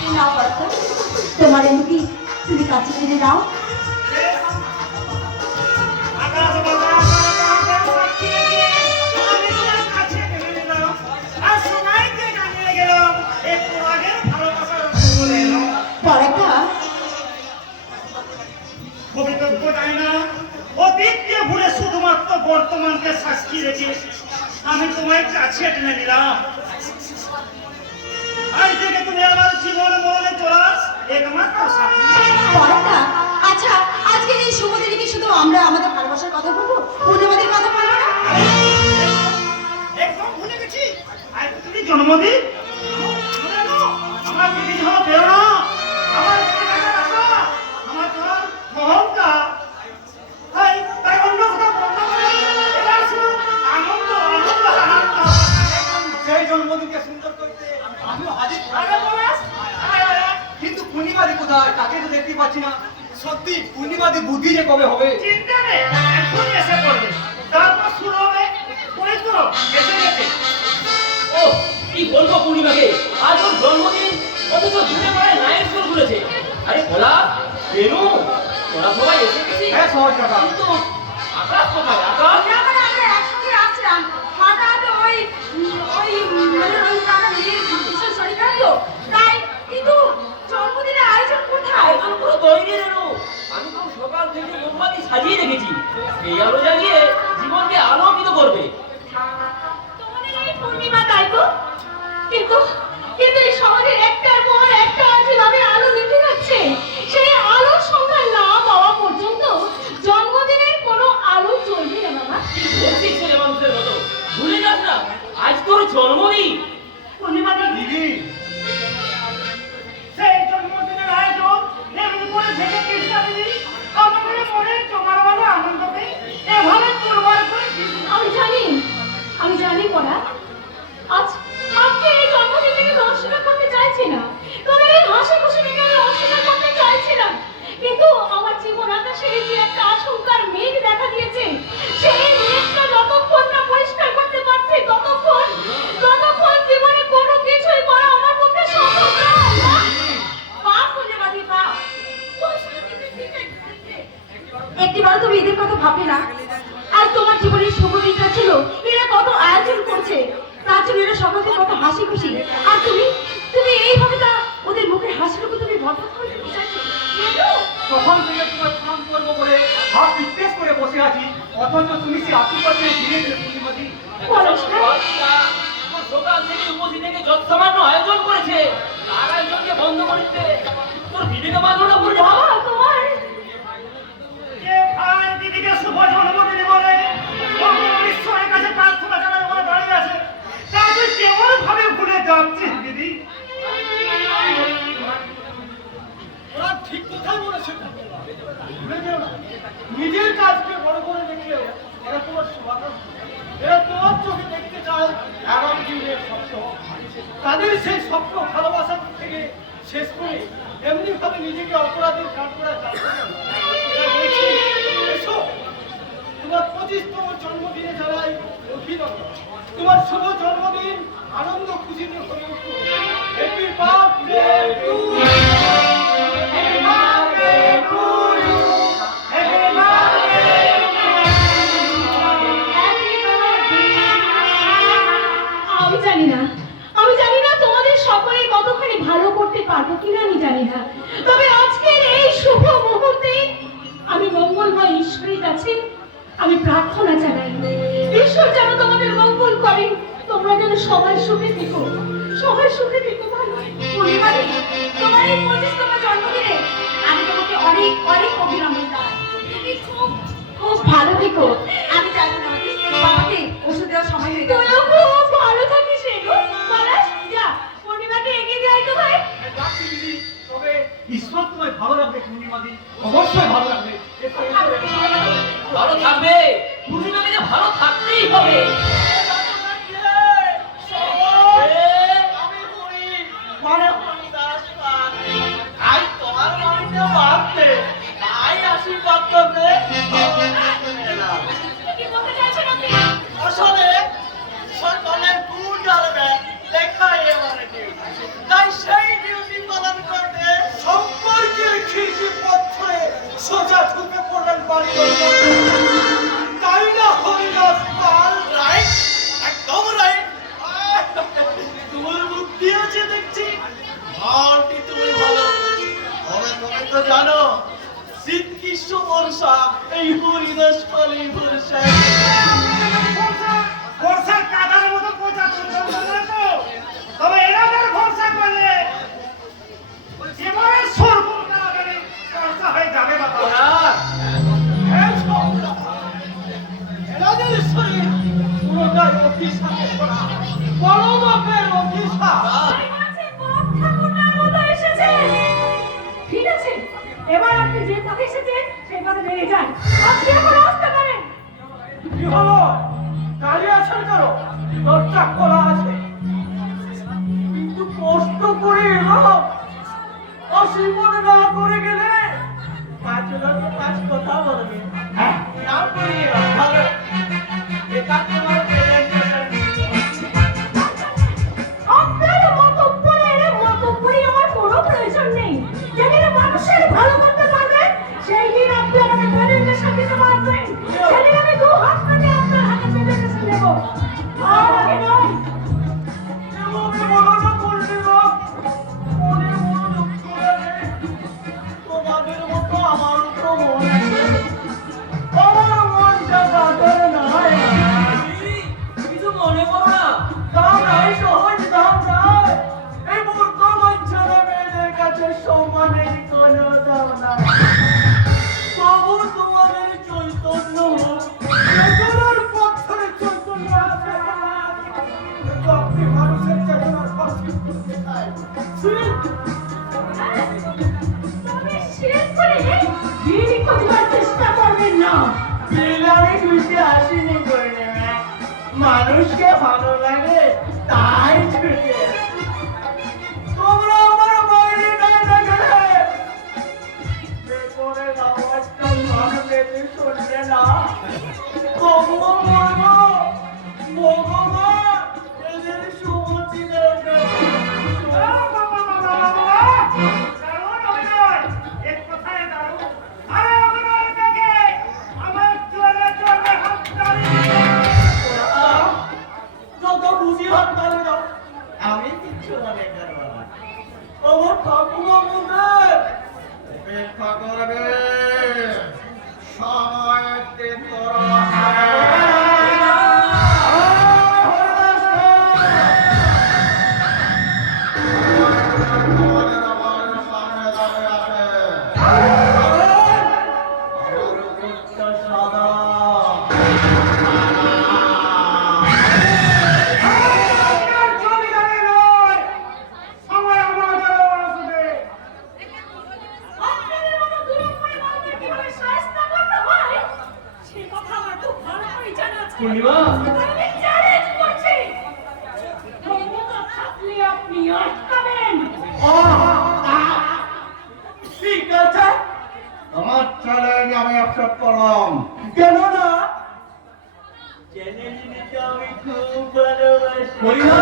টেনে নাও পরাক্কা, তোমার এমনি তুমি কাছে টেনে নাও। অতীতকে ভুলে শুধুমাত্র বর্তমানকে সাক্ষী রেখে আমি তোমায় কাছে টেনে নিলাম। আজ থেকে তুমি আমার জীবন মরণে চলাস একমাত্র সাথী। আচ্ছা, আজকের এই শুভ দিনে কি শুধু আমরা আমাদের ভালোবাসার কথা বলবো, পূর্ণিমাদের কথা বলবো না? একদম ভুলে গেছি, আজ তুমি জন্মদিন। আমার দিদি হলো প্রেরণা, আমার আমার তোমার অহংকার। তাই অন্য কথা বলতে পারি, এবার শুধু আনন্দ আনন্দ আনন্দ। সেই জন্মদিনকে সুন্দর করতে আমিও হাজির। কিন্তু পূর্ণিমাদি কোথায়, তাকে তো দেখতে পাচ্ছি না। সত্যি পূর্ণিমাদি বুদ্ধি যে কবে হবে? চিন্তা নেই, এখনই এসে পড়বে। তারপর শুরু হবে পবিত্র এসে গেছে। ও কি বলবো পূর্ণিমাকে, আজ ওর জন্মদিন, অথচ দূরে পাড়ায় নায়ের স্কুল খুলেছে। আরে ভোলা, রেনু, ওরা সবাই এসে গেছি। হ্যাঁ সহজ কথা। কিন্তু আকাশ কোথায়? আকাশ আমরা একসঙ্গে আসছিলাম, হঠাৎ ওই বিশেষ শরীর খারাপ তো, তাই। কিন্তু জন্মদিনের আয়োজন কোথায়? আয়োজন পুরো তৈরি রেনু। আমি তো সকাল থেকে মোমবাতি সাজিয়ে রেখেছি, এই আলো জ্বালিয়ে জীবনকে আলোকিত করবে। তোমাদের এই পূর্ণিমা, তাই তো? কিন্তু কিন্তু এই সমাজের একটার পর একটা যেভাবে আলো নিভে যাচ্ছে, সেই আলোর সংখ্যা না পাওয়া পর্যন্ত জন্মদিনের কোনো আলো চলবে না বাবা। কি বলছিস ছেলে মানুষের মতো? ভুলে যাস না, আজ তোর জন্মদিন। পূর্ণিমা দিদি সেই জন্মদিনের আয়োজন এমনি করে থেকে কৃষ্ণা দিদি আমাদের মনে জমার ভালো আনন্দকে এভাবে চুরমার করে আমি জানি পড়া, আজকে এই জন্মদিনটাকে আমি অস্বীকার করতে চাইছি না, তবে এই হাসি খুশিটাকে আমি অস্বীকার করতে চাইছি না। কিন্তু আমার জীবন আকাশে এই যে একটা আশঙ্কার মেঘ দেখা দিয়েছে, সেই মেঘটা যতক্ষণ না পরিষ্কার করতে পারছে ততক্ষণ জীবনে কোনো কিছুই করা আমার পক্ষে সম্ভব নয়। বাপ বলে বাদি বাপ, একটিবার তুমি এদের কথা ভাবলে না? আজ তোমার জীবনের শুভ দিনটা ছিল, এরা কত আয়োজন করছে, তার জন্য এরা সকালে কত হাসি খুশি, আর তুমি এইভাবে তা ওদের মুখের হাসিটুকু তুমি বরবাদ করে দিতে চাইছো। তখন থেকে তোমার প্রণাম করবো বলে হাত বিদ্বেষ করে বসে আছি, অথচ তুমি সে আশীর্বাদ দিয়ে ধীরে ধীরে পূর্ণিমাদি। সকাল থেকে উপস্থিত থেকে যত সামান্য আয়োজন করেছে, তার আয়োজনকে বন্ধ করে দিতে তোর ভিডিও বানানো না পড়ে বাবা, তোমার যে ভাই দিদিকে শুভ জন্মদিন বলে ঈশ্বরের কাছে প্রার্থনা জানার বলে দাঁড়িয়ে আছে, তা তুই কেমন ভাবে ভুলে যাচ্ছিস দিদি? ওরা ঠিক কথাই বলেছে। ভুলে যেও না, নিজের কাজকে বড় করে দেখলেও এরা তোমার এরা তোমার চোখে দেখতে চায় আগামী দিনের স্বপ্ন। তাদের সেই স্বপ্ন ভালোবাসা থেকে শেষ করে এমনি ভাবে নিজেকে অপরাধীর কাঠ করা যাবে না। এরা বলছে, এসো তোমার 25তম জন্মদিনে জানাই অভিনন্দন। তোমার শুভ জন্মদিন আনন্দ খুশিতে হয়ে উঠুক। Happy birthday to you. Happy birthday to you. Happy birthday. আমি জানি না তোমাদের সকলের কতখানি ভালো করতে পারবো কিনা আমি জানি না, তবে আজকের এই শুভ মুহূর্তে আমি মঙ্গলময় ঈশ্বরের কাছে আমি প্রার্থনা জানাই, ঈশ্বর যেন তোমাদের মঙ্গল করেন, তোমরা যেন সবাই সুখে থেকো, সবাই সুখে থেকো। ভালো পরিবারে তোমার এই 25তম জন্মদিনে আমি তোমাকে অনেক অনেক অভিনন্দন জানাই। তুমি খুব খুব ভালো থেকো। আমি জানি না বাবাকে ওষুধ দেওয়ার সময় হয়ে গেছে। তুইও খুব ভালো থাকিস রে গো। মালাস যা পূর্ণিমাকে এগিয়ে দিয়ে আয় তো ভাই। যাচ্ছি দিদি, তবে ঈশ্বর তোমায় ভালো রাখবে পূর্ণিমাদি, অবশ্যই ভালো রাখবে। ভালো থাকবে পূর্ণিমাকে, যে ভালো থাকতেই হবে। কি বলতে চাইছেন আপনি? আসলে সরকারের গুণ জানবে লেখাই এমন তাই সেই ডিউটি পালন আরটি তুমি ভালো তবে তুমি তো জানো শীত গ্রীষ্ম বর্ষা এই হরিদাস পালি বর্ষা বর্ষার কাদার মতো পচা চলছে না তো। তবে এরকম ভরসা করলে জীবনের সর্বম তাড়াতাড়ি চর্চা হয়ে যাবে বাবা। এনাদের শরীর পুরোটাই অভিশাপে ভরা বড় বাপের অভিশাপ ঠিক আছে, এবার আপনি যে পথে এসেছেন সেই পথে বেরিয়ে যান। আপনি এখন আসতে পারেন। কি হলো দাঁড়িয়ে আছেন কেন দরজা খোলা আছে কিন্তু কষ্ট করে এলো অসীমনে না করে গেলে পাঁচ লোকে পাঁচ কথা বলবে না করে গেলাম ভালো এটা তোমার আপনার মতব্বরে আমার কোনো প্রয়োজন নেই। যেদিন মানুষের ভালো করতে পারবেন সেই দিন আপনি আমাকে প্রেমের নেশা দিতে পারবেন। সেদিন আমি দু হাত থেকে আপনার হাতে প্রেমের নেশা দেবো। আর আগে নয়। এমন মনোযোগ করলি গো মনে মনোযোগ করে তোমাদের মতো আমারও তো মন আছে আমার মনটা বাজার নয় কিছু মনে করো না। দাম নাই সহজ দাম নাই এই মূর্খ মঞ্চরে মেয়েদের কাছে সম্মানের কোনো দাম নাই তবু তোমাদের চৈতন্য চেতনার পথে চৈতন্য আছে কিন্তু আপনি মানুষের চেতনার ফাঁসি করতে চাই তবে শেষ করে বিড়ি খোঁজবার চেষ্টা করবেন না। আমি খুশি আসিনি করে নেবে মানুষকে ভালো লাগে তাই ছুটে তোমরা আমার বাইরে না গেলে বেকরে আওয়াজটা ভালো পেতে শুনলে না তবুও বলবো ভগবান এদের সুমতি দেবে দারুণ অভিনয়। এক কথায় দারুণ। আরে অভিনয় দেখে আমার জোরে জোরে হাততালি। যত খুশি হাত তালে দাও আমি কিচ্ছু মনে করবো না আমার ঠাকুমা মুখে অপেক্ষা করবে সময়তে তোরা আপনার জমিদারি নয়, সময় আমাদেরও আসবে। আপনাদের মতো দুরূহময় মানুষকে কিভাবে শায়েস্তা করতে হয় সে কথা আমার খুব ভালো করে জানা আছে। পূর্ণিমা আমি চ্যালেঞ্জ করছি। ক্ষমতা থাকলে আপনি আটকাবেন। ঠিক আছে আমার চ্যালেঞ্জ আমি অ্যাকসেপ্ট করলাম। কেন না চ্যালেঞ্জ নিতে আমি খুব ভালোবাসি পূর্ণিমা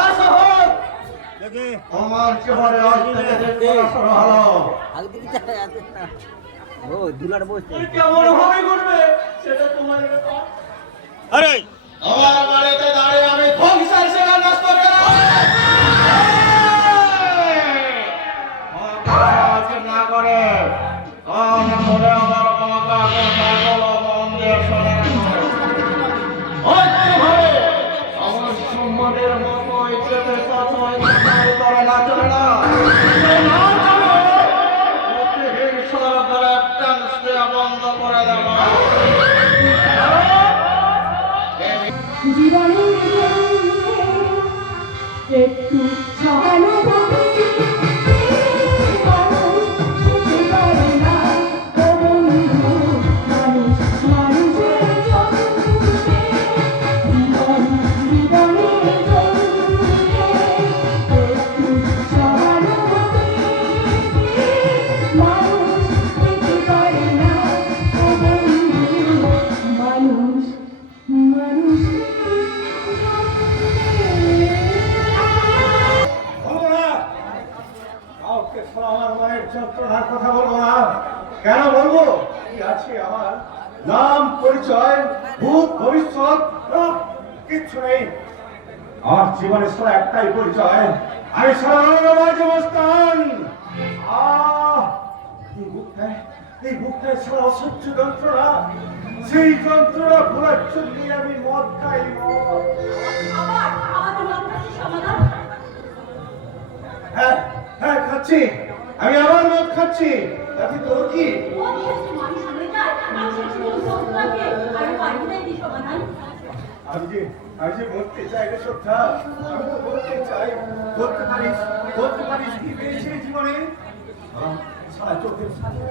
আসহর আমার চেহারে আজ থেকে দেখবো শুরু হলো। ও দুলার বসে কেমন ভাবে করবে সেটা তোমার ব্যাপার আমার বাড়িতে দাঁড়িয়ে আমি সংসার সেরা নষ্ট না করে মনে আমার বাবাকে পাগল বন্ধের আমার সম্মানের মতো ইচ্ছেতে করে না চলে না সরকারের ট্যাক্স দেওয়া বন্ধ করে দেওয়া জীবনের জন্যে একটু সহানুভূতি মানুষ হতে পারে না ও বন্ধু। মানুষ মানুষের জন্যে জীবনের জন্যে একটু সহানুভূতি মানুষ হতে পারে না ও বন্ধু। মানুষ মানুষ আমার মায়ের যন্ত্রণার কথা বলবো না। কেন বলবো? কি আছে আমার নাম পরিচয় ভূত ভবিষ্যৎ কিচ্ছু নেই। আমার জীবনে সারা একটাই পরিচয়, আমি সারা আনন্দময় অবস্থান। এই বুকটায় সারা অসহ্য যন্ত্রণা, সেই যন্ত্রণা ভোলার জন্য আমি মদ খাই। মদ আমাদের মন্ত্রের সমাধান হ্যাঁ হ্যাঁ খাচ্ছি, আমি আবার মদ খাচ্ছি। তাতে তোর কি? মানুষ হয়ে যায়, মানুষের জীবন চলতে থাকে, আর পারবো না এই সমাধান। আমি যে মরতে চাই রে শ্রদ্ধা, আমি তো মরতে চাই। বলতে পারিস কি পেয়েছি জীবনে? সারা চোখের সামনে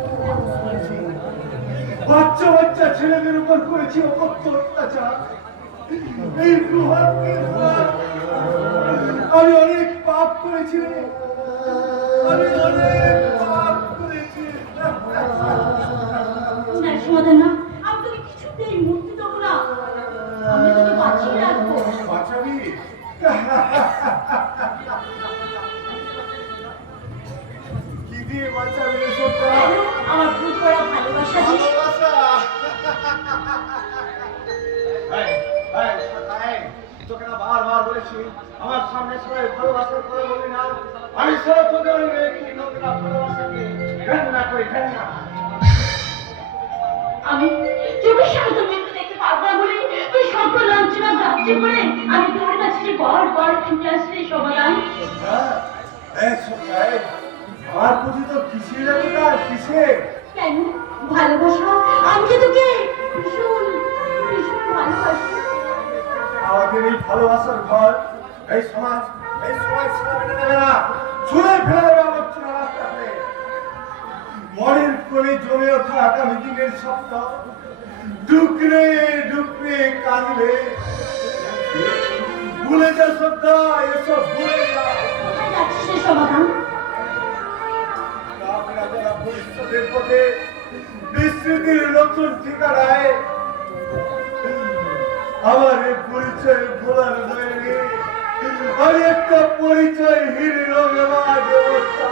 বাচ্চা বাচ্চা ছেলেদের উপর করেছি অকথ্য অত্যাচার। এই প্রভাবকে আমি অনেক পাপ করেছি রে, আমি অনেক পাপ করেছি। না সমাধান না, আমি তোকে কিছুতেই মুক্তি দেবো না, আমি তোকে বাঁচিয়ে রাখবো। বাঁচাবি? কি দিয়ে বাঁচাবি রে শ্রদ্ধা? আমার ভুল করা ভালোবাসা দিয়ে। তোকে না বারবার বলেছি আমার সামনে সবাই ভালোবাসার কথা বলবি না। আমি সব তোকে কি লোকেরা ভালোবাসাকে ঘৃণা করি, ঘৃণা। আমি চোখের সামনে তোর মৃত্যু দেখতে পারবো না বলে তুই সকল লাঞ্ছনা গ্রাহ্য করে আমি তোর কাছে যে বার ছুটে আসছি সমাধান। আমার প্রতি তো কিসের অধিকার, কিসের? কেন ভালোবাসা? আমি যে তোকে ভীষণ ভীষণ ভালোবাসি। আমাদের এই ভালোবাসার ঘর, এই সমাজ সেটা মেনে নেবে না, ছুঁড়ে ফেলে দেবে আমার চূড়া রাস্তাতে। মনের কোণে জমে ওঠা আগামী দিনের স্বপ্ন ডুকরে ডুকরে কাঁদবে। ভুলে যা শ্রদ্ধা, এসব ভুলে যা। কোথায় যাচ্ছিস সে সমাধান? আমরা যারা ভবিষ্যতের পথে বিস্মৃতির নতুন ঠিকানায়, আমার এই পরিচয় ভোলার হয়নি। আমি একটা পরিচয়হীন রঙেবাজ অবস্থা।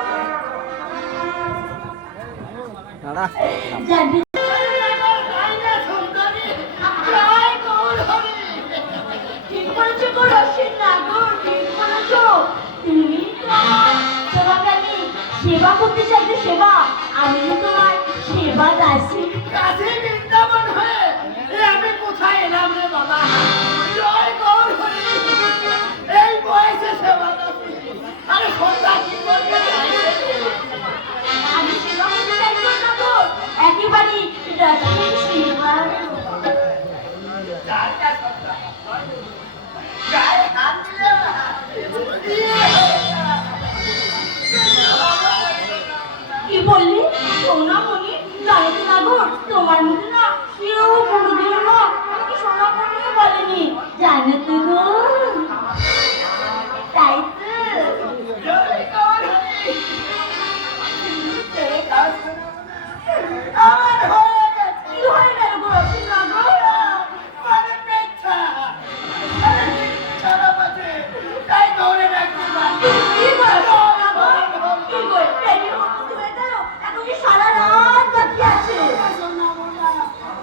জানবি ঠিক বলেছো গো রসিক নাগর, ঠিক বলেছো। তুমি তোমাকে আমি সেবা করতে চাইছো, সেবা। আমি তোমার সেবা দাসী। কাছে বৃন্দাবন হয়ে এ আমি কোথায় এলাম রে বাবা? জয় গৌর হরি। এই বয়সে সেবা দাসী, আরে সন্ধ্যা কি করতে চাইছে? আমি সেবা করতে চাইছো না গো, একেবারে রসিক সেবা। গায়ে হাত দিলে না। কি বললি? সোনামণি জানতে না গো, তোমার মতো না কেউ কোনোদিনও না আমাকে সোনামণিও বলেনি, জানো তো গো। তাই তো জয় গৌর হরি। এই কাজ আমার হয়ে গেছে। কি হয়ে গেল গো রসিক নাগর? মানে পেচ্ছা। আরে ছাড়া বাজে, তাই দৌড়ে রাখতে পারছি। কি করো নাগর? কি গো প্রেমী হতে হয়ে গেল? এখন কি সারা রাত বাকি আছে?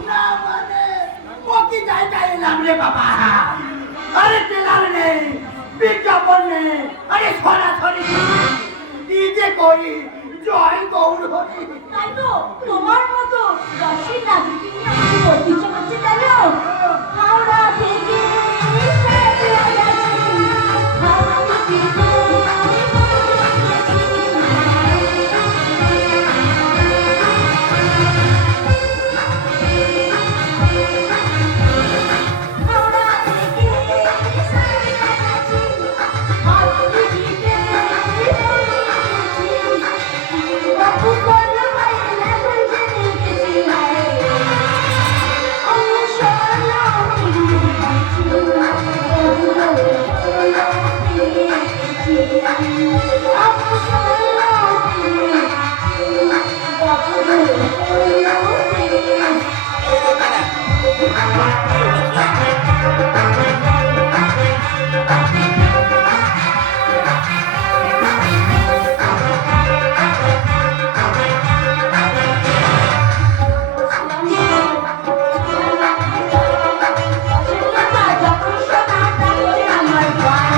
না মানে ও কি জায়গায় এলাম রে বাবা? আরে টেলার নেই, বিজ্ঞাপন নেই, আরে সরাসরি কি যে করি। জয় গৌর হরি। তাই তো তোমার মতো রসিক নাগরিক নিয়ে আমাকে বলতে ইচ্ছে করছে জানো? হাওড়া থেকে সাতরা গেছি, হাওড়া থেকে আমার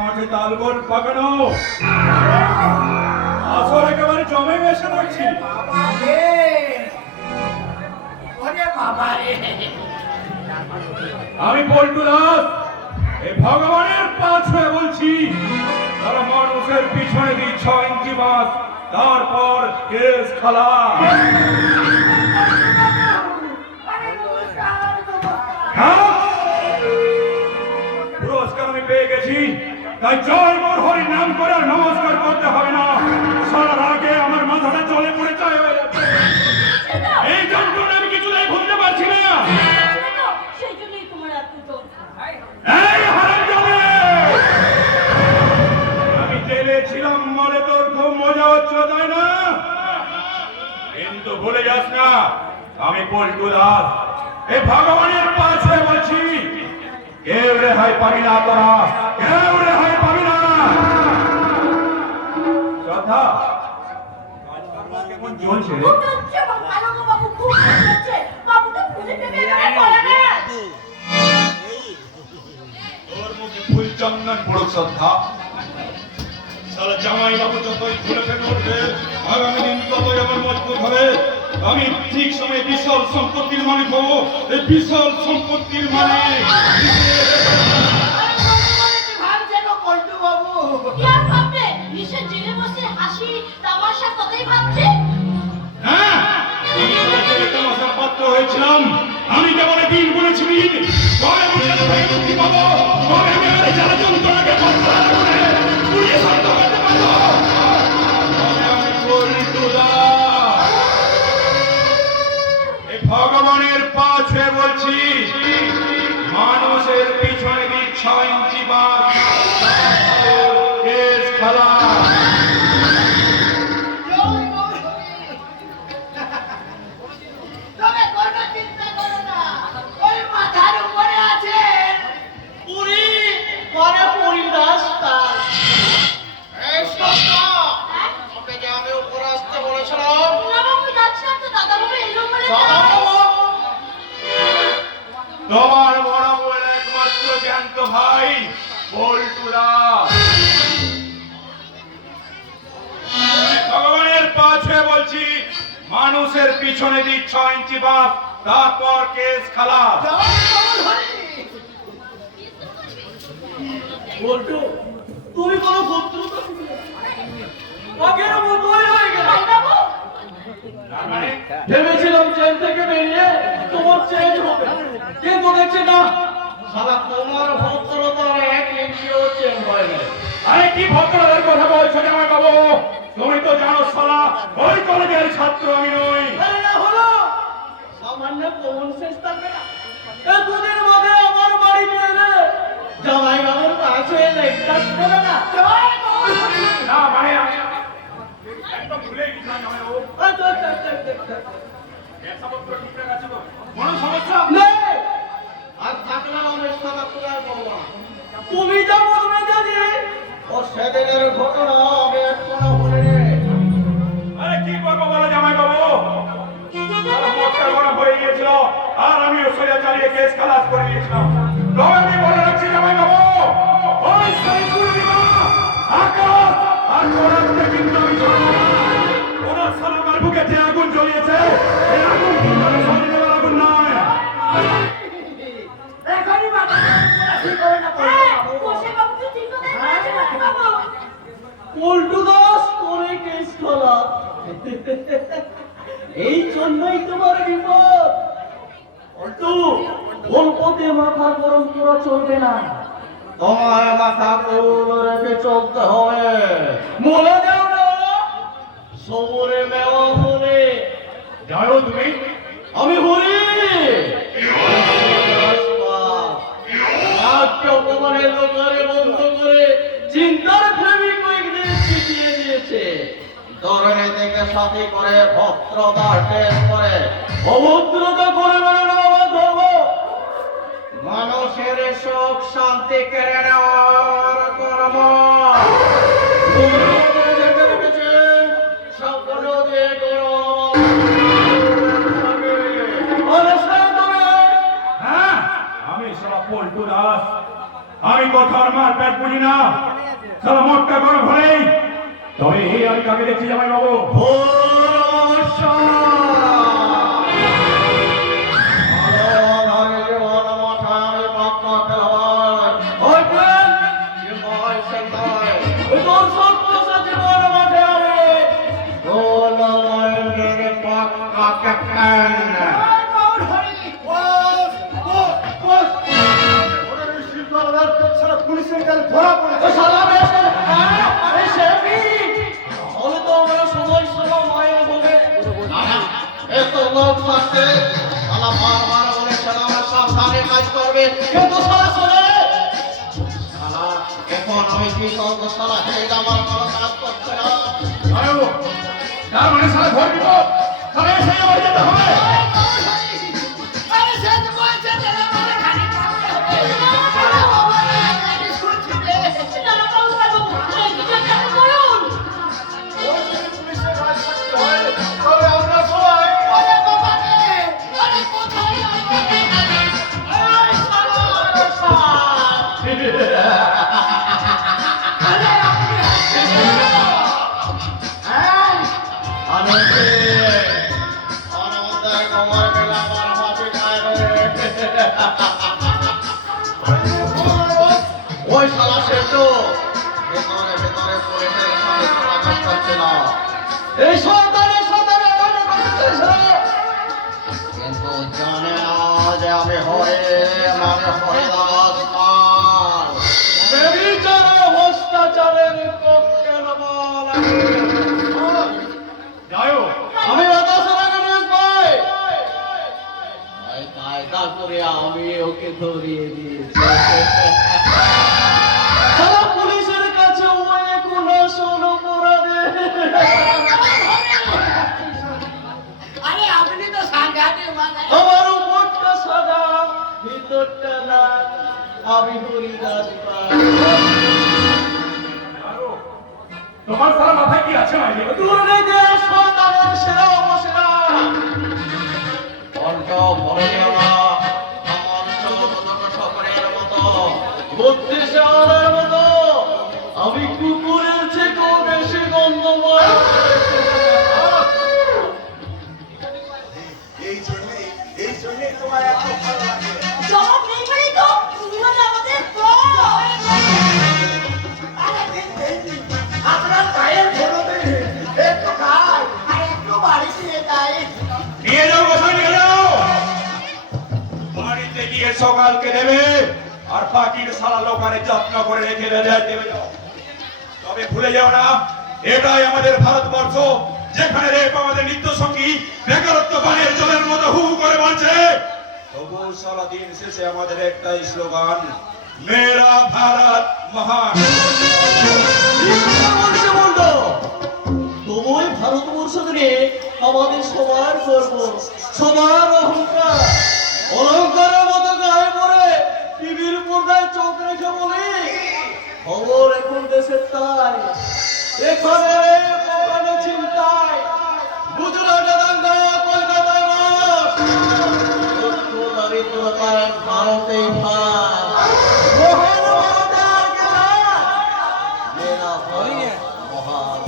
মাঠে তালগোল পাকানো। আসর একেবারে জমে এসে দেখছি। আমি পল্টু দাস, এই ভগবানের পা ছুঁয়ে বলছি, তারা মানুষের পিছনে দিই 6 ইঞ্চি বাস, তারপর কেস খালাস। হ্যাঁ? পুরস্কার আমি পেয়ে গেছি, তাই জয় মোর হরি নাম করে আর নমস্কার করতে হবে না। সারা আগে আমার মাথাটা চলে পড়ে চায় হয়ে যাচ্ছে। এই যন্ত্রণা আমি কিছুতেই ভুলতে পারছি না। সেই জন্যই তোমার এত জ্বর। এই হারামজাদে! আমি জেলে ছিলাম বলে তোর খুব মজা হচ্ছিল, তাই না? কিন্তু ভুলে যাস না, আমি পল্টু দাস, এই ভগবানের পাশে বলছি, কেউ রেহাই পাবি না তোরা, কেউ রেহাই পাবি না। শ্রদ্ধা, কাজকর্ম কেমন চলছে রে? খুব হচ্ছে ভালো গো বাবু, খুব হচ্ছে। বাবু তো খুঁজে পেয়ে গেলে বলে না। তোর মুখে ফুল চন্দন পড়ুক শ্রদ্ধা। সারা জামাই বাবু যতই খুলে ফেলে উঠবে, আগামী দিন ততই আমার মজবুত হবে। আমি ঠিক সময়ে বিশাল সম্পত্তির মালিক হবো, এই বিশাল সম্পত্তির মালিক। কি আর ভাববে? নিশ্চয় জেলে বসে হাসি তামাশা কথাই ভাবছে। হ্যাঁ, আমি সারা জেলে তামাশার পাত্র হয়েছিলাম। আমি কেমন দিন বলেছি, কবে আমি জেল থেকে মুক্তি পাবো, কবে আমি আর এই জ্বালা যন্ত্রণাকে পাথর করে পুড়িয়ে শান্ত করতে পারবো, কবে আমি পল্টু দাস, এই ভগবানের পা ছুঁয়ে বলছি, মানুষের পিছনে দিই 6 ইঞ্চি বাস, কেস খালাস। তবে কোনো চিন্তা করো না, ওই মাথার উপরে আছে। পুরী মানে পরিদাস তার। এই সত্তা, ওকে যে আমি উপরে আসতে বলেছিলাম, না বাবু যাচ্ছিলাম তো, দাদা বাবু এলো বলে। তোমার বড় বউয়ের একমাত্র জ্ঞান্ত ভাই পল্টু দাস। ভগবানের পা ছুঁয়ে বলছি, মানুষের পিছনে দিই 6 ইঞ্চি বাস, তারপর কেস খালাস। বলতো তুমি কোনো শত্রুতা আগের মতোই হয়ে গেল। ভাই বাবু, তার মানে ভেবেছিলাম চেন থেকে বেরিয়ে তোমার চেঞ্জ হবে, কিন্তু দেখছি না, সারা তোমার ভদ্রতার 1 ইঞ্চিও চেঞ্জ হয় না। আরে কি ভদ্রতার কথা বলছো জামাই বাবু? তুমি তো জানো শালা, ওই কলেজের ছাত্র আমি নই। আরে না হলো সামান্য কমন সেন্স থাকবে না? এ দুদিন বাদে আমার বাড়িতে এলে জামাই বাবুর কাছে লেকচার দেবে না? না মানে আমি একদম ভুলে গেছিলাম জামাই বাবু। ব্যবসাপত্র ঠিকঠাক আছে তো? কোনো সমস্যা? নেই। আর থাকলে আমি সাদা তোলার বলবো না। তুমি যা বলবে জানি, ও সেদিনের ঘটনা আমি এখনো ভুলে নেই। আরে কি করবো বলো জামাই বাবু? সারা মটকা গরম হয়ে গিয়েছিল, আর আমি সোজা চালিয়ে কেস খালাস করে দিয়েছিলাম। তবে আমি বলে রাখছি জামাই বাবু, ওই সেই পূর্ণিমা, আকাশ আর কোরআনকে কিন্তু আমি ছাড়বো না। ওরা সারা আমার বুকে যে আগুন জ্বলিয়েছে, এই আগুন কিন্তু আমি সরিয়ে দেওয়ার আগুন নয়। এখনই বাবা ঠিক করে না বসে বাবু তো ঠিক কথাই বলেছে ভাই বাবু। পল্টু দাস করে কেস খোলা। এই জন্যই তোমার বিপদ। পল্টু, ভুল পথে মাথা গরম করা চলবে না, তোমার মাথা কুল রেখে চলতে হবে। মনে যাও না, সবরে মেওয়া বলে জানো তুমি আমি হরি রাজকে অপমানের লোকারে বন্ধ করে চিন্তার প্রেমিক ওইদিন চিঠিয়ে দিয়েছে। ধরনে থেকে সাথী করে ভদ্রতার টেস্ট করে অভদ্রতা করে বেরোনো আমার ধর্ম। মানুষের সুখ শান্তি কেড়ে নেওয়ার কর্ম। দেখে রেখেছে সকল দিয়ে গরম। হ্যাঁ, আমি সারা পল্টু দাস, আমি কথার মার পেট বুঝি না, সারা মটকা করে ভরেই। তবে আমি কাকে দেখছি জামাই বাবু? পুলিশের কাছে ধরা পড়েছে। এত লোক থাকতে শালা বারবার বলেছে আমার সাবধানে কাজ করবে, কিন্তু শালা শোনে শালা এখন আমি কি করবো? শালা এটা আমার কোনো কাজ করছে না। তার মানে সারা ঘর দিব, সারা এসে আমার যেতে হবে। পুলিশের কাজ করতে হয়, তবে আমরা সবাই ওই শালা সেটো ভেতরে ভেতরে পুলিশের সঙ্গে যোগাযোগ করছে না। এই সন্তানে কিন্তু জানে না যে আমি হয়ে মানে হরিদাস পাল বেবিচারে ভ্রষ্টাচারের পক্ষে বল। যাও আমি বাতাসের আগে নিউজ পাই কায়দা করে আমি ওকে ধরিয়ে দিয়েছি। সারা পুলিশের কাছে ওই কোন শোনো পড়াবে। আমার উপরটা সাদা ভিতরটা লাল, আমি হরিদাস পাল। তোমার সারা মাথায় কি আছে মাইরি? দুর্নীতির সন্তানের সেরা অপসেরা কণ্ঠ ভরে দেওয়া আমার চমৎকার সকলের মতো বুদ্ধি শেওয়ালের মতো আমি কুকুরের থেকেও বেশি গন্ধময়। এই জন্যই তোমার এত ভালো লাগে। জবাব নেই বলেই তো তুমি হলে আমাদের আপনার পায়ের ধরবে একটু খাই আর একটু বাড়ি দিয়ে যাই। নিয়ে যাও বসাই, নিয়ে যাও। বাড়িতে গিয়ে সকালকে দেবে আর বাকির সারা লোকারে যত্ন করে রেখে দেবে যাও। তবে ভুলে যাও না, এটাই আমাদের ভারতবর্ষ, যেখানে রেপ আমাদের নিত্য সঙ্গী, বেকারত্ব বানের জলের মতো হু হু করে বাড়ছে। তবু সারা দিন শেষে আমাদের একটাই স্লোগান, মেরা ভারত মহান। তোমার ভারতবর্ষ থেকে আমাদের সবার গর্ব, সবার অহংকার। অলঙ্কারের মতো গায়ে পড়ে টিভির পর্দায় চোখ রেখে বলি খবর এখন দেশের তাই, এখানে কখনো চিন্তায় গুজরাটে দাঙ্গা, কলকাতায় মাস, দারিদ্রতায় ভারতে ভার, মহান ভারতের গেলা, মেরা ভারত মহান।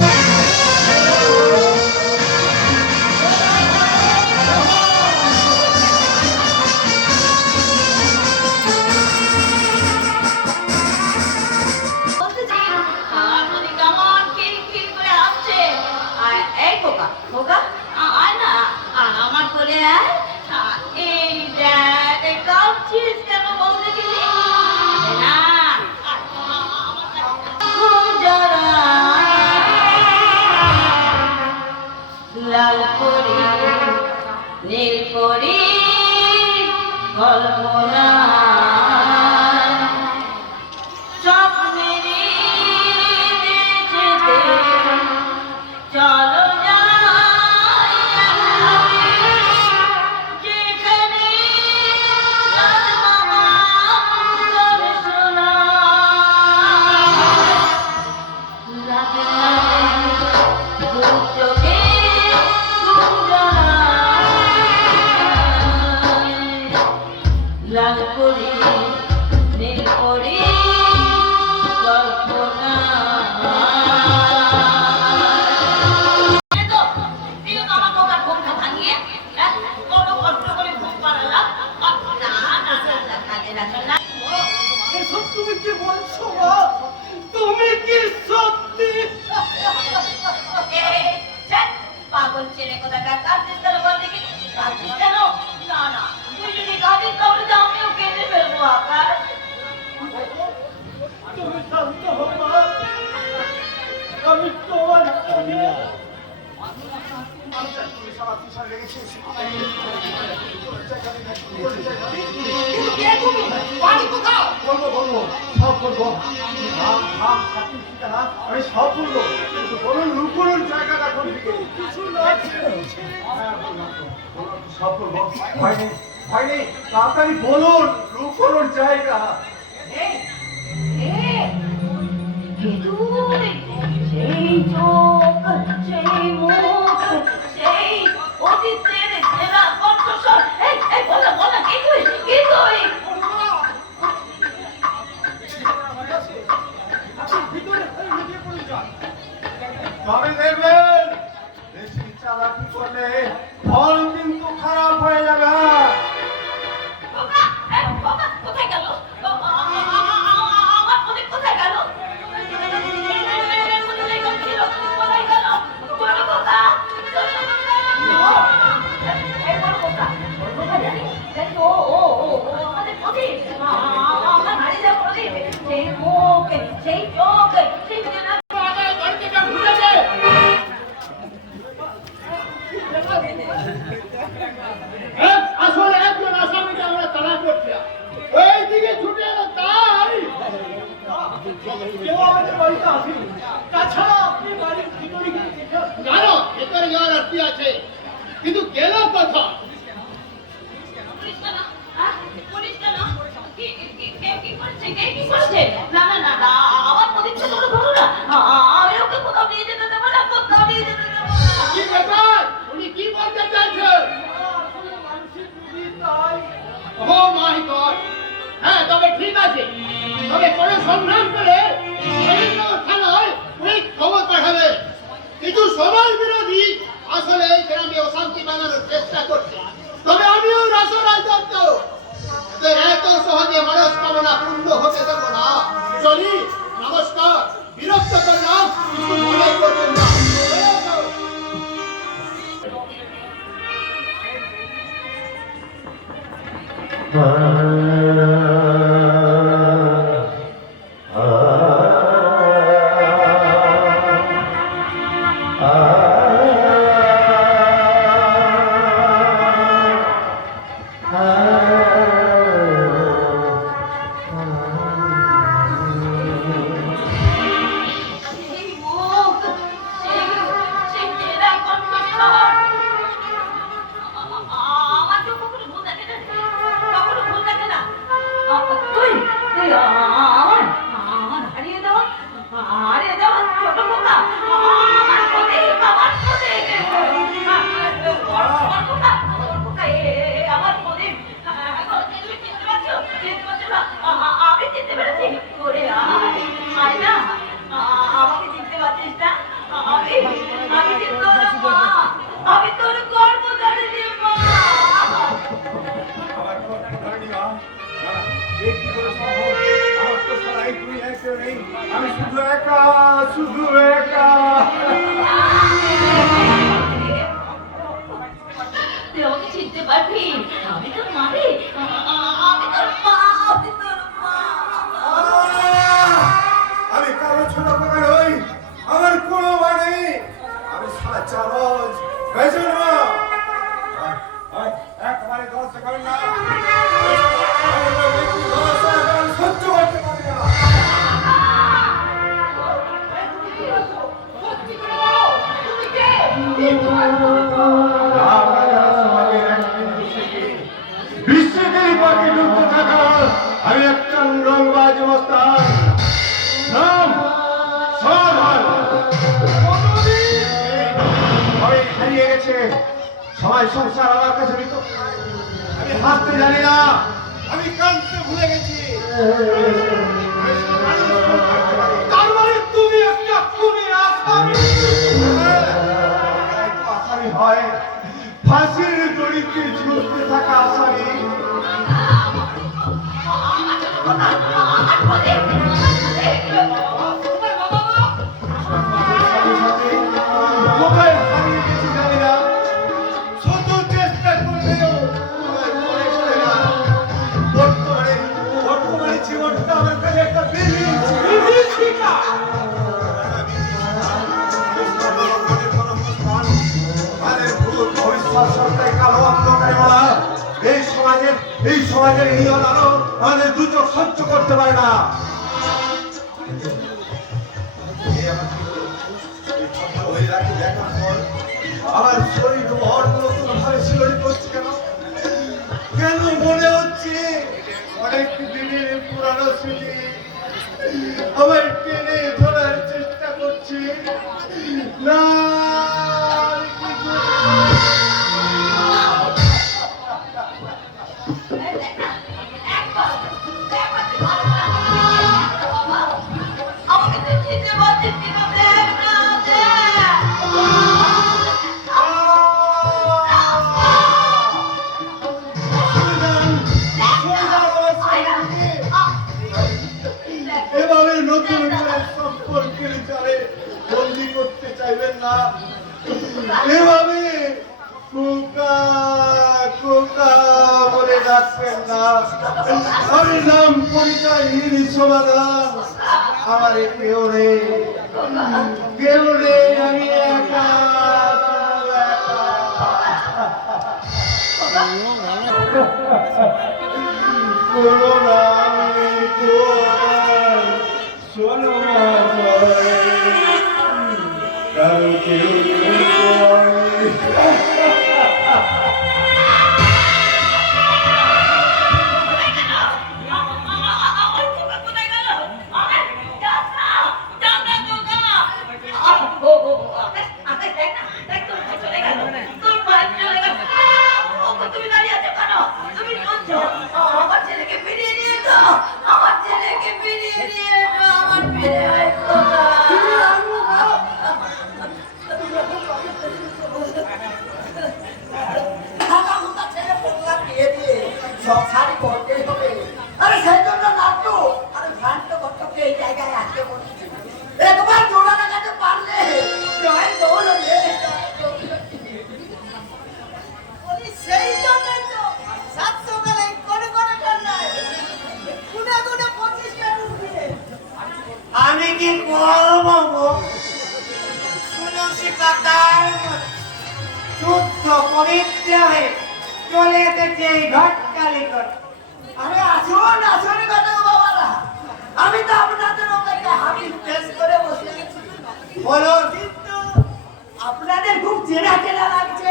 আমার কোলে আয়। এই দেখ, কাঁপছিস কেন বলতে করবো। আমি সব করবো, কিন্তু বলুন লুকোনোর জায়গাটা কোন দিকে? হ্যাঁ, বললাম তো, সব করবো। হয়নি, হয়নি, তাড়াতাড়ি বলুন লুকোনোর জায়গা। সেই চোখ, সেই মুখ, সেই অতীতের ঘেরা কণ্ঠস্বর। এই বলো বলো, কি তুই, কি তুই? তবে দেখবেন বেশি চালাকি করলে ফল কিন্তু খারাপ হয়ে যাবে। খোকা, কোথায় গেল? আমার প্রদীপ কোথায় গেল? কোথায় গেল? বলো খোকা, এই বলো খোকা, কোথায় জানিস? ও ও ও আমাদের প্রদীপ, আমার হারিয়ে যাওয়া প্রদীপ, সেই মুখ, সেই চোখ, সেই চেনা। আসলে একজন আসামিকে আমরা তাড়া করছিলাম, ওই দিকে ছুটে এলো, তাই কেউ আমাদের বাড়িতে আসেনি। তাছাড়া আপনি বাড়ির ভিতরে গিয়ে জানো ভেতরে যাওয়ার আর কি আছে, কিন্তু গেল কথা পুলিশ কেন? পুলিশ কেন? কি করেছে? কে কি করেছে? না না না না, আমার প্রদীপ ছিল ধরো না, আমি ওকে কোথাও নিয়ে যেতে দেবো না, কোথাও নিয়ে যেতে দেবো না। কি ব্যাপার, উনি কি বলতে চাইছেন? ও মাই গড, হ্যাঁ তবে ঠিক আছে, তবে কোনো সন্ধান পেলে হরিণনগর থানায় পুলিশ খবর পাঠাবে। কিছু সমাজ বিরোধী আসলে এই গ্রামে অশান্তি বানানোর চেষ্টা করছে, তবে আমিও রাজত্ব এদের এত সহজে মনস্কামনা পূর্ণ হতে দেবো না। চলি, নমস্কার, বিরক্ত করলাম, কিছু মনে করবেন না। সেই মুখ, সেই চেনা কণ্ঠস্বর। আমার তো কখনো ভুল থাকে না, কখনো ভুল থাকে না। তুই আমার হারিয়ে দেওয়া ছোট খোকা, আমার প্রদীপ, আমার প্রদীপ, আমার খোকা, আমার প্রদীপ। এখন তুমি চিনতে পারছো? চিনতে পারছো না? আমি চিনতে পেরেছি। ওরে আয় না, আমাকে চিনতে পারছিস না? আমি তোর মা, আমি তোর গর্ভধারিণী মা। আমার কথা ধরেনি মা। না, না, এ কি করে সম্ভব? আমার তো সারা এই দুনিয়ায় কেউ নেই। আমি শুধু একা, শুধু একা। তুই আমাকে চিনতে পারবি? আমি তোর মা রে, আমি তোর মা, আমি তোর মা। আমি কারো ছোট খোকা নই, আমার কোনো মা নেই। আমি সারা চারজ বেজন মা। একেবারে দরজা করেন না। আমার মৃত্যু দরজা আমি সহ্য করতে পারি না। সত্যি করে বলো, তুমি কে? বিশ্বের পাখি ডুবতে থাকা আমি একটা রংবাজ মস্তান। নাম সমাধান। সবাই হারিয়ে গেছে, সবাই সংসার আমার কাছে নিত। আমি হাসতে জানি না, আমি কাঁদতে ভুলে গেছি। তার মানে তুমি একটা খুনি আসামি। আসামি হয়, ফাঁসির দড়িতে ঝুলতে থাকা আসামি। কোথায় হারিয়ে গেছি জানি না, শত চেষ্টা করলেও মনে পড়ে না। বর্তমানে জীবনটা আমার কাছে একটা বিভীষিকা। আমাদের ভূত ভবিষ্যৎ সরকারি কালো অন্ধকারে বলা এই সমাজের নিয়ন আলো আমাদের দুচোখ সহ্য করতে পারে না। আমার শরীর বড় নতুন ভাবে শিহরি করছে কেন? কেন মনে হচ্ছে অনেক দিনের পুরানো স্মৃতি আমার টেনে ধরার চেষ্টা করছে না। আমি কি আমাকে দেখতে পাচ্ছেন কিনা দেখ না এভাবে নতুন করে সম্পর্কের জালে বন্দি করতে চাইবেন না। এভাবে খোকা খোকা বলে ডাকবেন না। আমি নাম পরিচয়হীন সমাধান, আমার কেউ নেই, কেউ নেই, আমি একা কোনো নামে শোনো কারো কেউ আমার খোকা কোথায় গেল? আমার যাস না খোকা। আরে দেখ না, দেখ তোর ভাই চলে গেল, তোর ভাই চলে গেল। ওকে তুমি দাঁড়িয়ে আছো কেন? তুমি শুনছো? আমার ছেলেকে ফিরিয়ে নিয়ে এসো, আমার ছেলেকে ফিরিয়ে নিয়ে এসো, আমার ফিরে আয় খোকা। সব শাড়ি করতেই হবে। আরে সেই জন্য নাট্টু আরে ভ্রান্ত কর্তব্য এই জায়গায় আসতে বলেছি। একবার জোড়া লাগাতে পারলে জয় গৌরবে সেই জন্যই তো সাত সকালে করে করে ঠান্ডায় গুনে গুনে 25টা ঢুকিয়ে আমি কি করবো গো? তুলসী পাতার শুদ্ধ পবিত্র হয়ে চলে এসেছে এই ঘটকালি ঘট। আরে আসুন আসুন ঘটক বাবারা, আমি তো আপনাদের ওকে হাবি টেস্ট করে বসে গেছি। বলুন কিন্তু আপনাদের খুব চেনা চেনা লাগছে।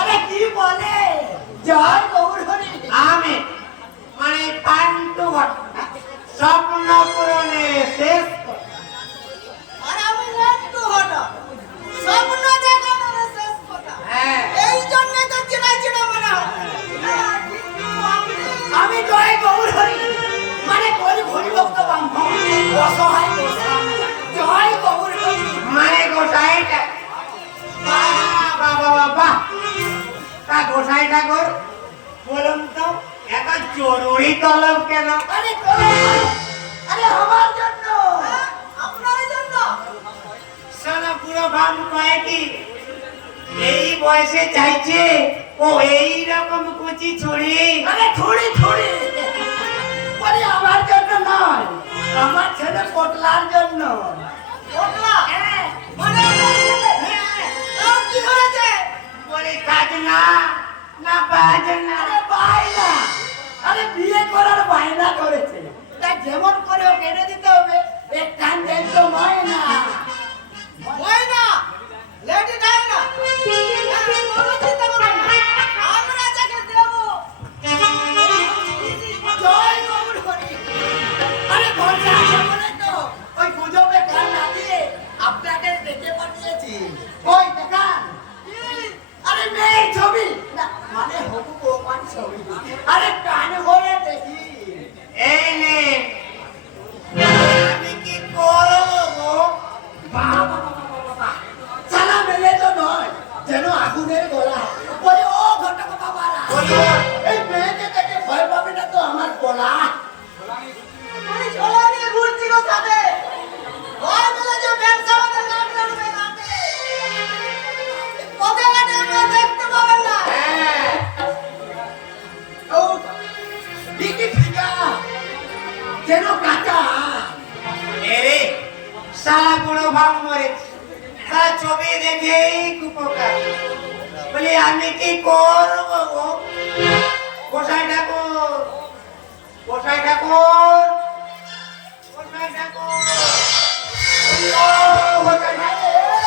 আরে কি বলে জয় গৌরহরি। আমি মানে পান্টু ঘট স্বপ্ন পূরণে শেষ। আরে আমি লাট্টু হটা স্বপ্ন দেখানোর শেষ কথা। এই জন্য তো চেনা চেনা মনে হয়। আমি জয় গৌরহরি মানে গরিব হরিভক্ত ব্রাহ্মণ অসহায় গোসাই। জয় গৌরহরি মানে গোসাইটা বাবা বাবা তা গোসাই ঠাকুর বলুন তো এত জরুরি তলব কেন? আরে আরে আমার জন্য, আপনার জন্য। সারা পুরো ভাম কয়েকই এই বয়সে চাইছে ও এই রকম কুচি ছুরি। আরে ছুরি ছুরি আরে আমার জন্য নয়, আমার ছেলে পটলার জন্য। পটলা মানে কি হয়েছে? বলি কাজ না না বাজ না। আরে বাইনা, আরে বিয়ে করার বাইনা করেছে, তাই যেমন করে ওকে এনে দিতে হবে। এক টান দেন তো ময়না ময়না লেডি ডাইনা কোনো চিন্তা করবেন না, আমরা যাকে দেব। জয় গৌরহরি। আরে ভরসা আছে বলে তো ওই গুজবে কান না দিয়ে আপনাদের দেখে পাঠিয়েছি। ওই দেখান আরে মেয়ের ছবি না মানে হবু বৌমার ছবি। আরে কান ভরে দেখি। এই নে আমি কি করবো গো? বাবা চালা মেলে তো নয়, যেন আগুনের গোলা। বলি ও ঘটক বাবারা, এই মেয়েকে দেখে ভয় পাবে না তো আমার গোলা? আমি ঝোলা নিয়ে ঘুরছি গো সাথে। ভয় পেলে যে ব্যবসা আমাদের নাম রাখবে নাতে। ওকে কাটে আমরা দেখতে পাবেন না। ও দিদি ফিকা যেন কাটা। এরে সারা পুরো ভাব মরেছে, তার ছবি দেখেই কুপকার। বলি আমি কি করবো গো? গোসাই ঠাকুর গোসাই ঠাকুর গোসাই ঠাকুর ও গোসাই ঠাকুর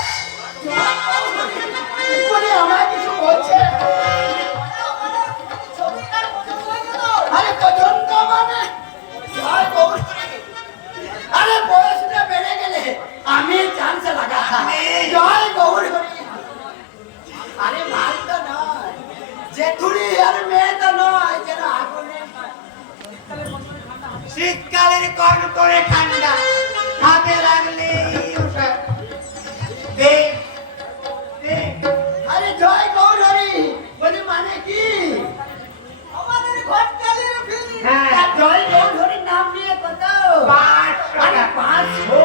করে ঠান্ডা, হাতে লাগলেই উঠে। দে, দে। আরে জয় গৌরহরি, বলি মানে কি? আমাদের ঘটকালির ফিল্ম হ্যাঁ, জয় গৌরহরির নাম নিয়ে কত? 500 আরে টাকা। 500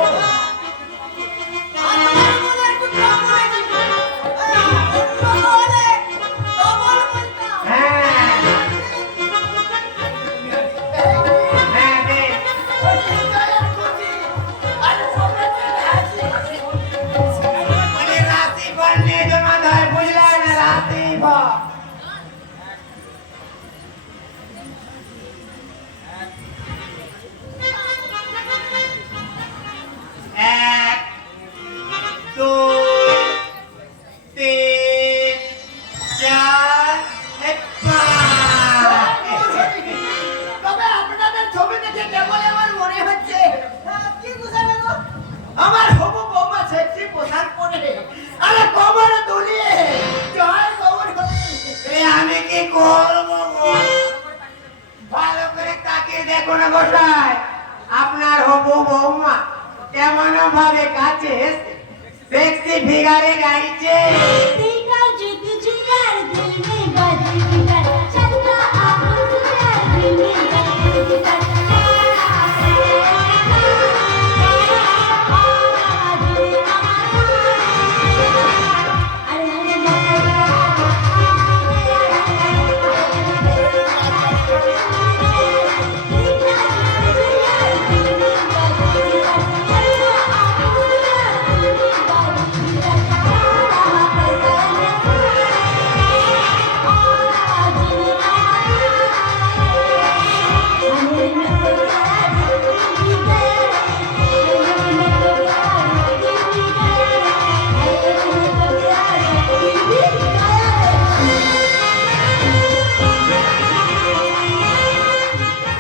আমার মনে একটু কম হয়েছে ডবল বলতাম হ্যাঁ, হ্যাঁ, দে। মানে রাশিফল নিয়ে জমা দেয়, বুঝলেন? রাশিফল। এক, দুই, তিন, চার, পাঁচ। তবে আপনাদের ছবি দেখে কেবল আমার মনে হচ্ছে কি বুঝাবে গো আমার হবু বৌমা সেক্সি পোশাক পরে আরে কোমরে দুলিয়ে জয় গৌর হরি। আমি কি করব গো? ভালো করে তাকিয়ে দেখো না গোসাই, আপনার হবু বৌমা কেমন ভাবে কাছে সেক্সি ফিগারে গাইছে। देखा जुग जुगाड़ दिल में बदल गिटार चलता आंखों से प्यार दिल में बदल गिटार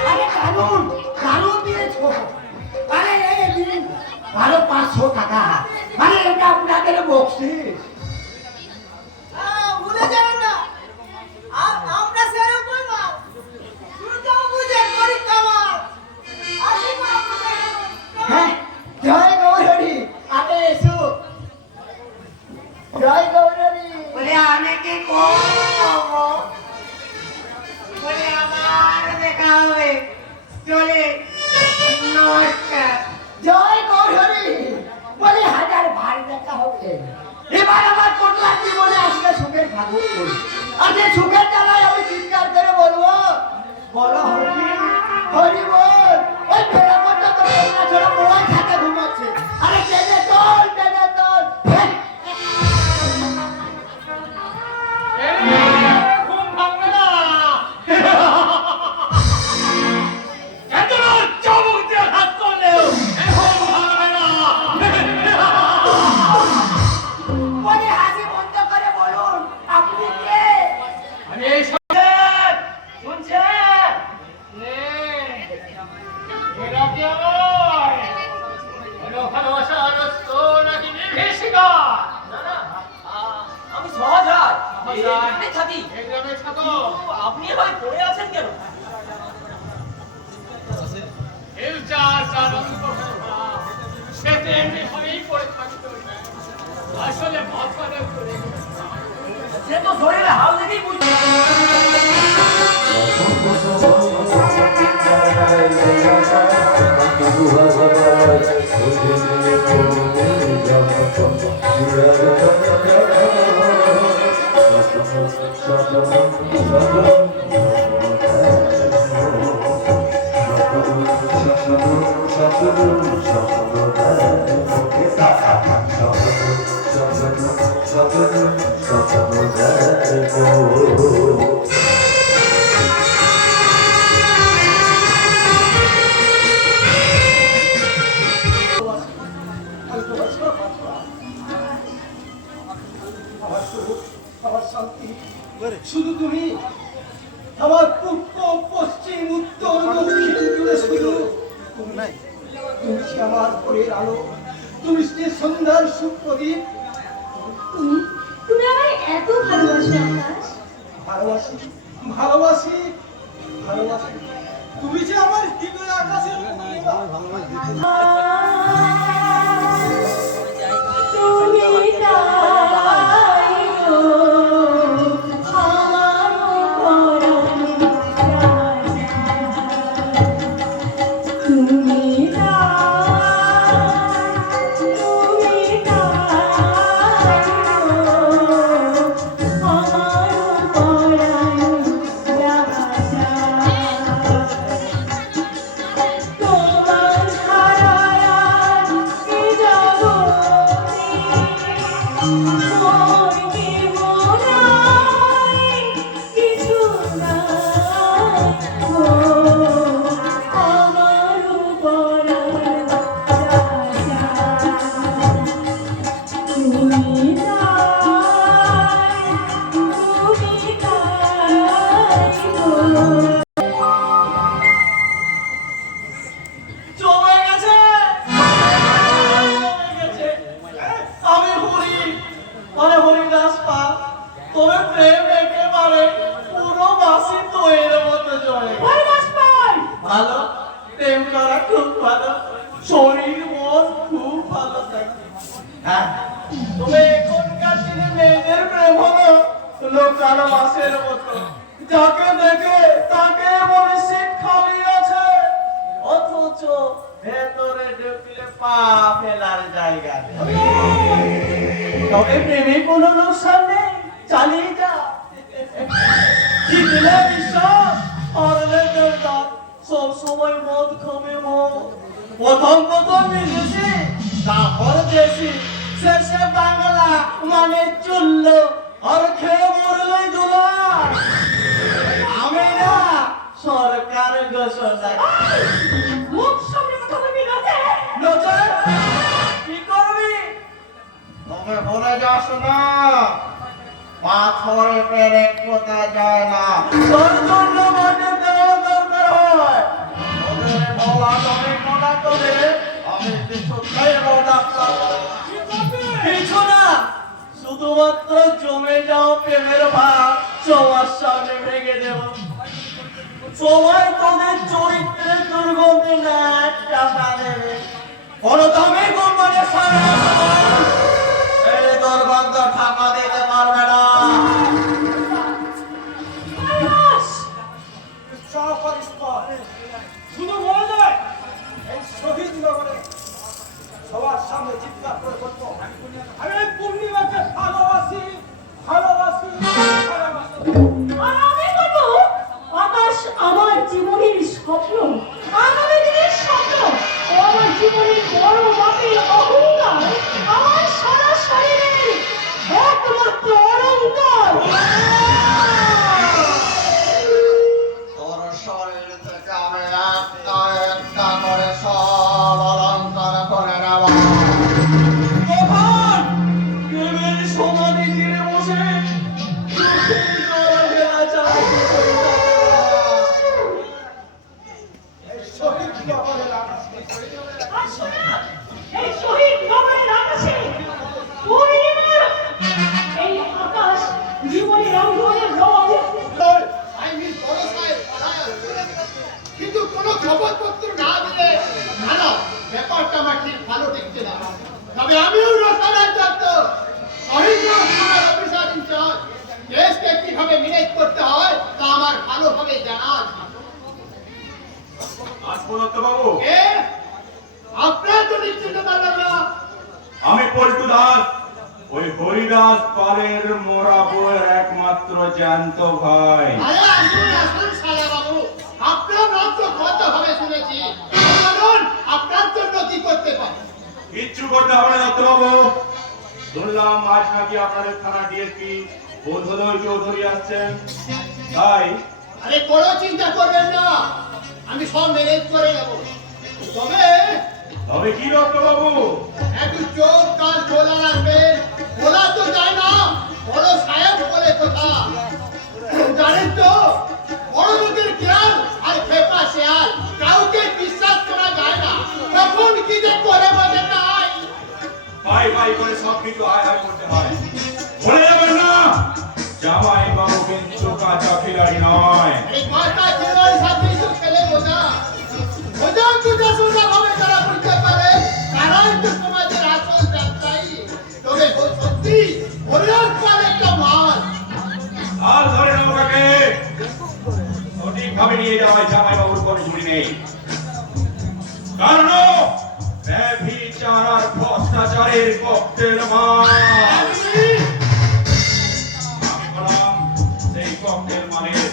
আরে দারুণ দারুণ দিয়েছো। আরে এই দিন আরো 500 টাকা, মানে এটা আপনাদের বকশিস। ভুলে যাবেন না আমরা সেরকম না দুর্গা পূজা করি কামাল আসি মা হ্যাঁ, জয় গৌরহরি, আগে এসো। জয় গৌরহরি। বলে আমি কি করব? বলে আবার দেখা হবে, চলে। নমস্কার। জয় গৌরহরি। বলে 1000 বার দেখা হবে। এবার আমার কোটলার জীবনে আসলে সুখের ভাগর করি। আর যে সুখের জ্বালায় আমি চিৎকার করে বলবো, বলো হরি হরি বল। ওই ভেড়া মতো তো ভেড়া ছোড়া মোবাইল খাতে ঘুমাচ্ছে। আরে টেনে তোল, টেনে তোল। হ্যাঁ। ঘুম ভাঙবে না এত চমক দিয়ে হাত করলেও এখন ভাঙবে না বলে হাসি বন্ধ করে বলুন, আপনি কে? আমি এই শুনছেন শুনছেন এরা কি আমার ভালোবাসার রস্ত নাকি নির্ভেষিকা না না আমি সহজাত সহজাত। এখানে থাকি এই গ্রামে থাকো কিন্তু আপনি এভাবে পড়ে আছেন কেন? হিলচার চারঙ্গ ভরা সেতে এমনি ভাবেই পড়ে থাকতে হইবে। আসলে মাথাটা করে সে তো শরীরে হাল দেখেই বুঝতে আমার শান্তি শুধু তুমি আমার পূর্ব পশ্চিম উত্তর দক্ষিণ জুড়ে শুধু তুমি তুমি যে আমার পরের আলো, তুমি যে সন্ধ্যার সুপ্রদীপ। তুমি তুমি আমায় এত ভালোবাসো আকাশ। ভালোবাসি ভালোবাসি ভালোবাসি তুমি যে আমার হৃদয় আকাশের পূর্ণিমা। তুমি তাই গো আমার পরাণ তুমি জমে গেছে, জমে গেছে। আমি হরিদাস পাল, তবে প্রেম একেবারে পুরো বাসি তৈর মতো জমে গেছে। ভালো, প্রেম করা খুব ভালো, শরীর মন খুব ভালো থাকে। হ্যাঁ, তবে এখনকার দিনে মেয়েদের প্রেম হলো লোকাল মাসের মতো, যাকে দেখে তাকে মনে সিট খালি আছে, অথচ ভেতরে ঢুকলে পা ফেলার জায়গা নেই। তবে প্রেমে কোনো লোকসান নেই, চালিয়ে যা। জিতলে বিশ্বাস, হারলে দেবদাস, সব সময় মদ খাবে মদ। প্রথম বিদেশি, তারপর দেশি, শেষে বাংলা মানে চুল্লো, আর খেয়ে মরলেই দুলার। আমি না সরকার ঘোষণা মুখ সামনে কথা বলবি না যে? নচে কি করবি? তবে বলে যাস না, পাথরে পেরে কোথা যায় না, তোর জন্য মাঠে দেওয়া দরকার হয়। ওদের বলা তবে কোনা করে আমি কিছু খাইবো ডাক্তার। কিছু না, শুধুমাত্র জমে যাও প্রেমের ভাব সবার সামনে ভেঙে দেব। সবাই তোদের চরিত্রের দুর্গন্ধে না টাকা দেবে, কোনো দামে কোম্পানি সারা এই দুর্গন্ধ টাকা দিতে পারবে না। শুধু বলা যায় এই শহীদ নগরে সবার সামনে চিৎকার করে বলতো, আমি এই পূর্ণিমাকে ভালোবাসি, ভালোবাসি, ভালোবাসি। আর আমি বলবো, আকাশ আমার জীবনের স্বপ্ন, আগামী দিনের স্বপ্ন, ও আমার জীবনের বড় মাপের অহংকার, আমার সারা শরীরের একমাত্র অলংকার। তোর শরীর থেকে আমি একটা একটা করে সব অলঙ্কার করে নেব। তখন প্রেমের সমাধি তীরে বসে চোখের জল ফেলা যায়। এই শহীদ নগরের আকাশে আর শোনো না, এই শহীদ নগরের আকাশে পূর্ণিমার এই আকাশ জীবনের অঙ্গনের রং। আইনি বড় সাহেব কিন্তু কোনো খবরপত্র না দিলে না, ব্যাপারটা আমার ঠিক ভালো দেখছে না। তবে আমিও রসায়ন দত্ত, শহীদ থানার অফিসার ইনচার্জ, দেশকে কিভাবে ম্যানেজ করতে হয় তা আমার ভালোভাবে জানা আছে। আসমদত্ত বাবু, এ আপনার তো নিশ্চিত পারলাম না। আমি পল্টু দাস, ওই হরিদাস পালের মোরা বউয়ের একমাত্র জ্যান্ত ভাই। আরে আসুন আসুন শালা বাবু, আপনার নাম তো কত হবে শুনেছি। বলুন আপনার জন্য কি করতে পারি? কিচ্ছু করতে হবে না দত্তবাবু। শুনলাম আজ নাকি আপনাদের থানা ডিএসপি বোধোদয় চৌধুরী আসছেন, তাই আরে কোনো চিন্তা করবেন না, আমি সব ম্যানেজ করে নেব। তবে কি দত্তবাবু? একটু চোখ কান খোলা রাখবেন। বলা তো যায় না বড় সাহেব বলে কথা, জানেন তো বড় লোকের জ্ঞান আর ফেপা শেয়াল কাউকে বিশ্বাস করা যায় না, কখন কি যে করে বসে তাই। ভাই ভাই করে সবকিছু হায় হায় করতে হয়। ভুলে যাবেন না, জামাই বাবু কিন্তু কাঁচা খিলাড়ি নয়। এই মাথা খেলার সাথে তো খেলে বোঝা ঠিকভাবে নিয়ে যাওয়ায় জামাইবাবুর কোনো ঝুড়ি নেই। কারণ ব্যভিচার আর ভ্রষ্টাচারের ককটেল মাল। আমি বললাম সেই ককটেল মালের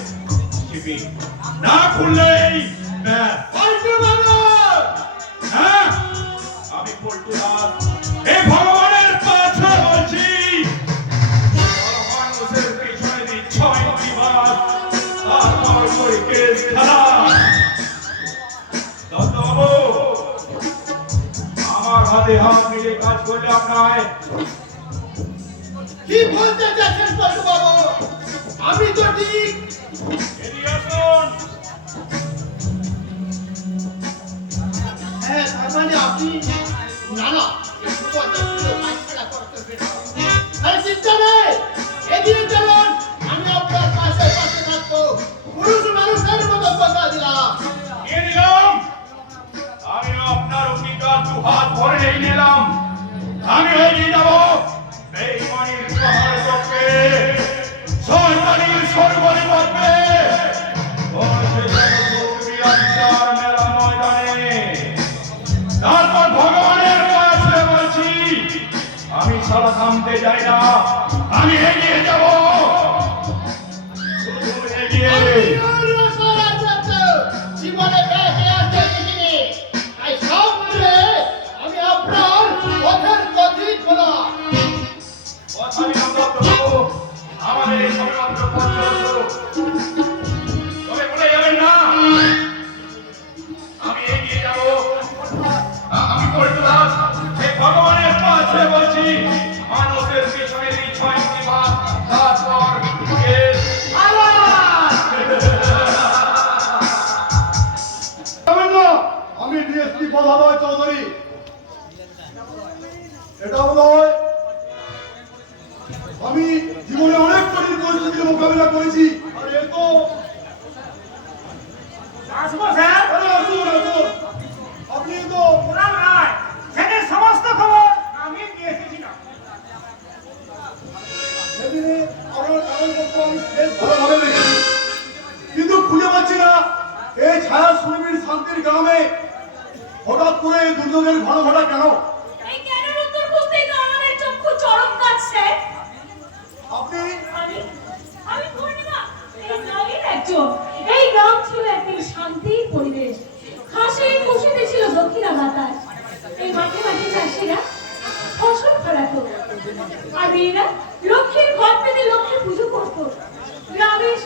শিপি না খুললেই ব্যাস। হ্যাঁ, আমি পল্টু দাস, এই ভগবানের পাশে বলছি, মানুষের পিছনে দিচ্ছ ইতিবাস, তারপর করি কেস খেলা। দত্তবাবু, আমার হাতে হাত মিলে কাজ করলে আপনার কি বলতে চাচ্ছেন পল্টু বাবু? আমি তো ঠিক এদিকে আসুন। হ্যাঁ, তার মানে আপনি না না একটু কথা শুনে কাজ ছাড়া করতে পেরেছেন। আরে চিন্তা নেই, এগিয়ে চলুন, আমি আপনার পাশে পাশে থাকবো। পুরুষ মানুষের মতো কথা দিলাম। নিয়ে নিলাম, আমি আপনার অঙ্গীকার দু হাত ভরে নিয়ে নিলাম। আমি এগিয়ে যাব বেঈমানির পাহাড় টপকে, শয়তানির সর্বনে পথে, পৌঁছে যাব সুখবিরাজিতার মেলা ময়দানে। তারপর ভগবানের কাছে বলছি, আমি সারা থামতে যাই না, আমি এগিয়ে যাব, শুধু এগিয়ে। জীবনে বেঁচে আছে দেখিনি, তাই সব মিলে আমি আপনার পথের পথিক হলাম। আমাদের এই সময়মাত্র পথ শুরু, তবে ভুলে যাবেন না আমি এগিয়ে যাব। আমি পল্টু দাস, এই ভগবানের কাছে বলছি, মানুষের পিছনে ছয় ইতিবাস, তারপর কেস। যাবেন না, আমি ডিএসপি বধাদয় চৌধুরী। এটা বোধহয় আমি জীবনে অনেক কঠিন পরিস্থিতির মোকাবিলা করেছি। আর এ তো আসবো স্যার। আরে আসুন আসুন, আপনি তো ওরা নয়, সেদের সমস্ত খবর আমি দিয়ে এসেছিলাম। সেদিনে আপনার কাগজপত্র আমি বেশ ভালোভাবে দেখেছি, কিন্তু খুঁজে পাচ্ছি না এই ছায়া সুরভির শান্তির গ্রামে হঠাৎ করে এই দুর্যোগের ঘন ঘটা কেন? এই জ্ঞানের উত্তর খুঁজতেই তো আমাদের চক্ষু চরম কাটছে। আপনি আমি পূর্ণিমা, এই গ্রামের একজন। এই গ্রাম ছিল একদিন শান্তির পরিবেশ, হাসি খুশিতে ছিল দক্ষিণা বাতাস। এই মাঠে মাঠে চাষিরা ফসল ফলাতো, আর মেয়েরা লক্ষ্মীর ঘট পেতে লক্ষ্মী পুজো করতো। গ্রামের